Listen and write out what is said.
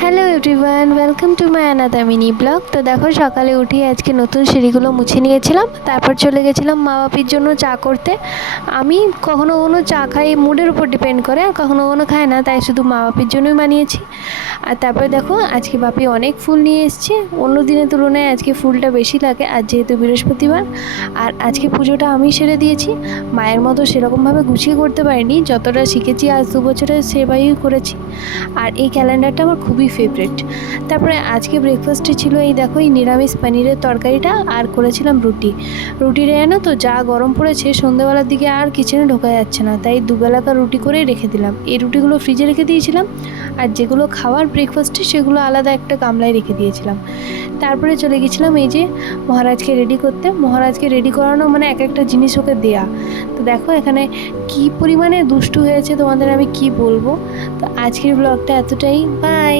Hello everyone, welcome to my another mini blog. তো দেখো, সকালে উঠে আজকে নতুন সিঁড়িগুলো মুছে নিয়েছিলাম, তারপর চলে গেছিলাম মা বাপির জন্য চা করতে। আমি কখনো কখনো চা খাই, মুডের উপর ডিপেন্ড করে, আর কখনো কখনো খাই না, তাই শুধু মা বাপির জন্যই বানিয়েছি। আর তারপরে দেখো, আজকে বাপি অনেক ফুল নিয়ে এসছে, অন্য দিনের তুলনায় আজকে ফুলটা বেশি লাগে, আর যেহেতু বৃহস্পতিবার। আর আজকে পুজোটা আমি সেরে দিয়েছি, মায়ের মতো সেরকমভাবে গুছিয়ে করতে পারিনি, যতটা শিখেছি আজ 2 বছরে সেভাবেই করেছি। আর এই ক্যালেন্ডারটা আমার খুবই ফেভারিট। তারপরে আজকে ব্রেকফাস্টে ছিল এই দেখো, এই নিরামিষ পনিরের তরকারিটা, আর করেছিলাম রুটিটা জানো তো যা গরম পড়েছে, সন্ধ্যেবেলার দিকে আর কিচেনে ঢোকা যাচ্ছে না, তাই দুবেলাকার রুটি করেই রেখে দিলাম। এই রুটিগুলো ফ্রিজে রেখে দিয়েছিলাম, আর যেগুলো খাওয়ার ব্রেকফাস্টে সেগুলো আলাদা একটা গামলায় রেখে দিয়েছিলাম। তারপরে চলে গেছিলাম এই যে মহারাজকে রেডি করতে। মহারাজকে রেডি করানো মানে এক একটা জিনিস ওকে দেয়া। তো দেখো এখানে কি পরিমাণে দুষ্টু হয়েছে, তোমাদের আমি কি বলবো। তো আজকের ব্লগটা এতটাই, বাই।